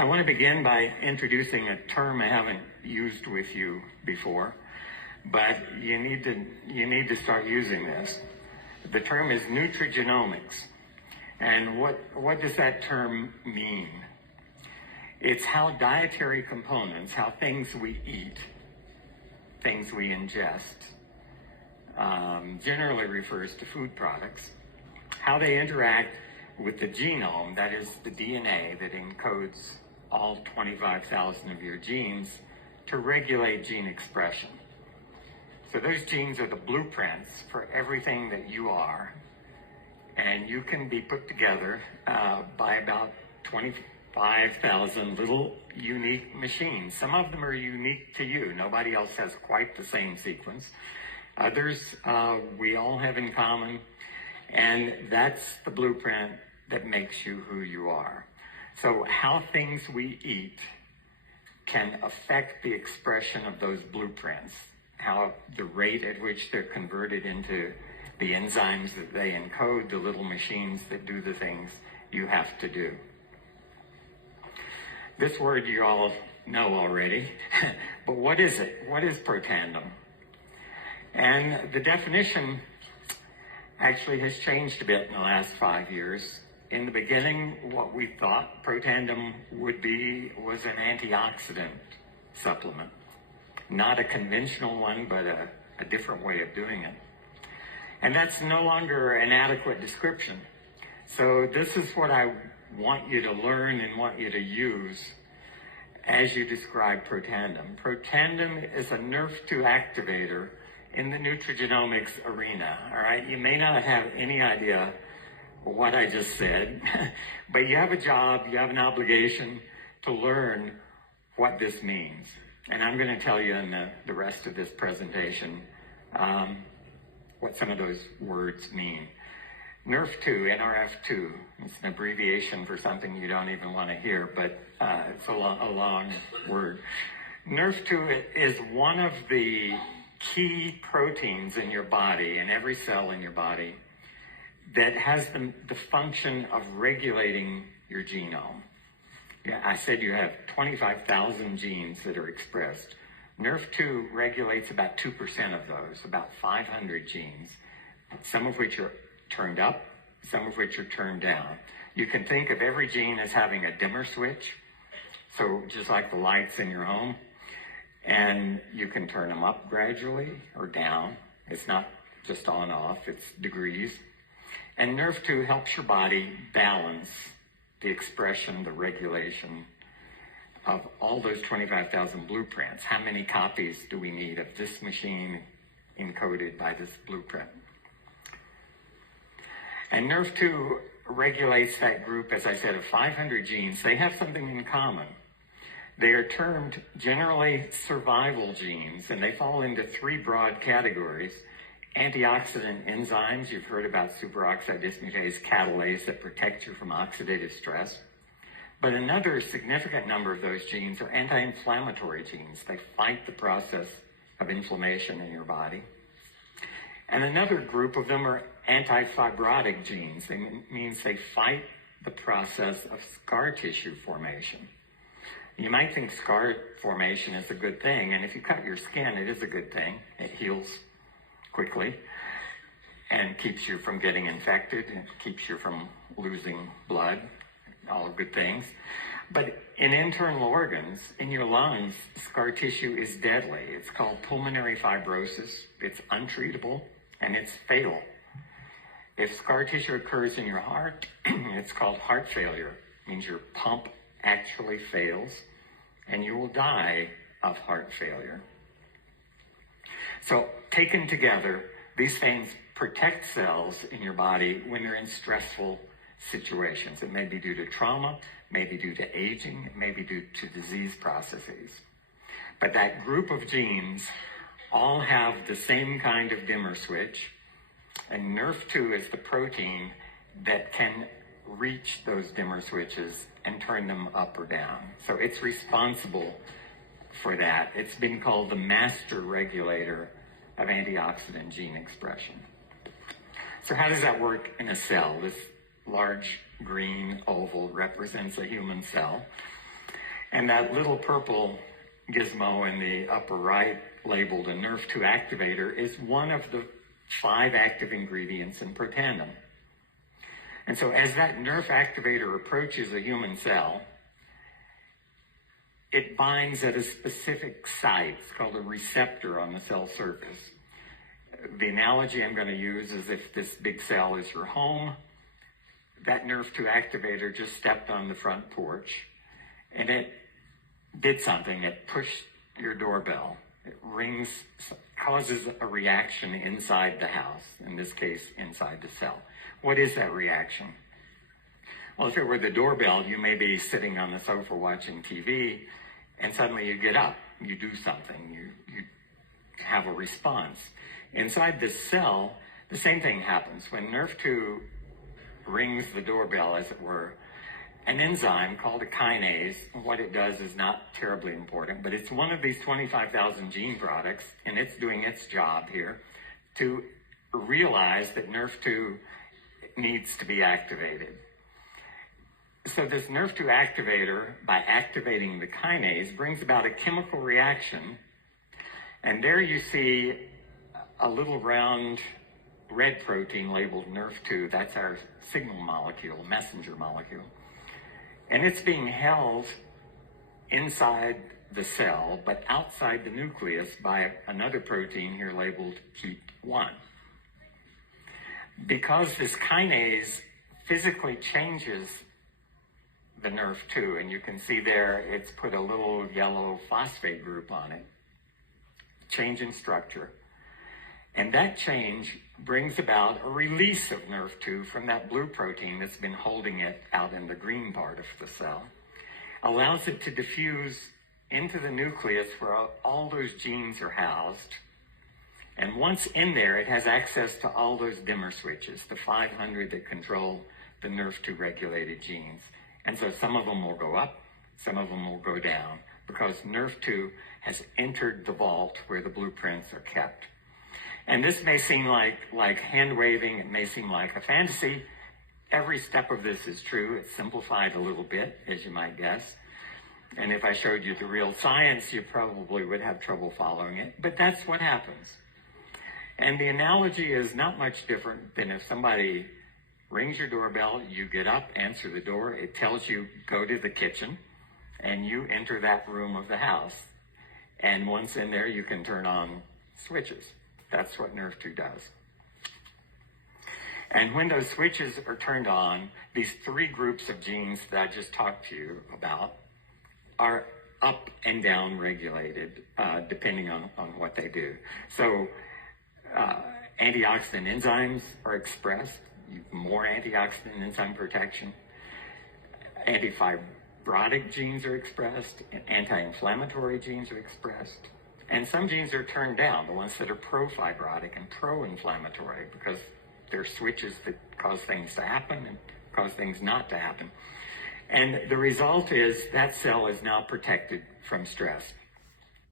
I want to begin by introducing a term I haven't used with you before, but you need to start using this. The term is nutrigenomics. And what does that term mean? It's how dietary components, how things we eat, things we ingest, generally refers to food products, how they interact with the genome, that is the DNA that encodes all 25,000 of your genes to regulate gene expression. So those genes are the blueprints for everything that you are, and you can be put together by about 25,000 little unique machines. Some of them are unique to you. Nobody else has quite the same sequence. Others we all have in common, and that's the blueprint that makes you who you are. So how things we eat can affect the expression of those blueprints, how the rate at which they're converted into the enzymes that they encode, the little machines that do the things you have to do. This word you all know already, but what is it? What is protandem? And the definition actually has changed a bit in the last 5 years. In the beginning, what we thought protandem would be was an antioxidant supplement. Not a conventional one, but a different way of doing it. And that's no longer an adequate description. So this is what I want you to learn and want you to use as you describe protandem. Protandem is a NERF2 activator in the nutrigenomics arena, all right? You may not have any idea what I just said, but you have a job, you have an obligation to learn what this means. And I'm going to tell you in the rest of this presentation what some of those words mean. NERF2, NRF2, it's an abbreviation for something you don't even want to hear, but it's a long word. NERF2 is one of the key proteins in your body, in every cell in your body, that has the function of regulating your genome. Yeah, I said you have 25,000 genes that are expressed. NERF2 regulates about 2% of those, about 500 genes, some of which are turned up, some of which are turned down. You can think of every gene as having a dimmer switch, so just like the lights in your home, and you can turn them up gradually or down. It's not just on off, it's degrees. And NERF2 helps your body balance the expression, the regulation of all those 25,000 blueprints. How many copies do we need of this machine encoded by this blueprint? And NERF2 regulates that group, as I said, of 500 genes. They have something in common. They are termed generally survival genes, and they fall into three broad categories. Antioxidant enzymes, you've heard about superoxide dismutase catalase that protect you from oxidative stress. But another significant number of those genes are anti-inflammatory genes. They fight the process of inflammation in your body. And another group of them are anti-fibrotic genes. That means they fight the process of scar tissue formation. You might think scar formation is a good thing, and if you cut your skin, it is a good thing. It heals quickly and keeps you from getting infected and keeps you from losing blood, all good things. But in internal organs, in your lungs, scar tissue is deadly. It's called pulmonary fibrosis. It's untreatable and it's fatal. If scar tissue occurs in your heart, it's called heart failure. It means your pump actually fails and you will die of heart failure. So taken together, these things protect cells in your body when they're in stressful situations. It may be due to trauma, may be due to aging, it may be due to disease processes. But that group of genes all have the same kind of dimmer switch, and NERF2 is the protein that can reach those dimmer switches and turn them up or down. So it's responsible for that. It's been called the master regulator of antioxidant gene expression. So how does that work in a cell? This large green oval represents a human cell. And that little purple gizmo in the upper right labeled a NERF2 activator is one of the 5 active ingredients in Protandim. And so as that NERF activator approaches a human cell, it binds at a specific site. It's called a receptor on the cell surface. The analogy I'm going to use is if this big cell is your home, that NERF2 activator just stepped on the front porch and it did something. It pushed your doorbell. It rings, causes a reaction inside the house, in this case, inside the cell. What is that reaction? Well, if it were the doorbell, you may be sitting on the sofa watching TV, and suddenly you get up, you do something, you have a response. Inside this cell, the same thing happens. When NERF2 rings the doorbell, as it were, an enzyme called a kinase, what it does is not terribly important, but it's one of these 25,000 gene products, and it's doing its job here to realize that NERF2 needs to be activated. So this NERF2 activator, by activating the kinase, brings about a chemical reaction, and there you see a little round red protein labeled NERF2. That's our signal molecule, messenger molecule. And it's being held inside the cell, but outside the nucleus by another protein here labeled KEAP1. Because this kinase physically changes the NERF2, and you can see there it's put a little yellow phosphate group on it, change in structure. And that change brings about a release of NERF2 from that blue protein that's been holding it out in the green part of the cell, allows it to diffuse into the nucleus where all those genes are housed. And once in there, it has access to all those dimmer switches, the 500 that control the NERF2 regulated genes. And so some of them will go up, some of them will go down, because NERF2 has entered the vault where the blueprints are kept. And this may seem like hand waving, it may seem like a fantasy. Every step of this is true. It's simplified a little bit, as you might guess. And if I showed you the real science, you probably would have trouble following it. But that's what happens. And the analogy is not much different than if somebody rings your doorbell, you get up, answer the door, it tells you go to the kitchen, and you enter that room of the house. And once in there, you can turn on switches. That's what NERF2 does. And when those switches are turned on, these 3 groups of genes that I just talked to you about are up and down regulated depending on what they do. So antioxidant enzymes are expressed, more antioxidant enzyme protection. Antifibrotic genes are expressed, and anti-inflammatory genes are expressed. And some genes are turned down, the ones that are pro-fibrotic and pro-inflammatory, because they're switches that cause things to happen and cause things not to happen. And the result is that cell is now protected from stress.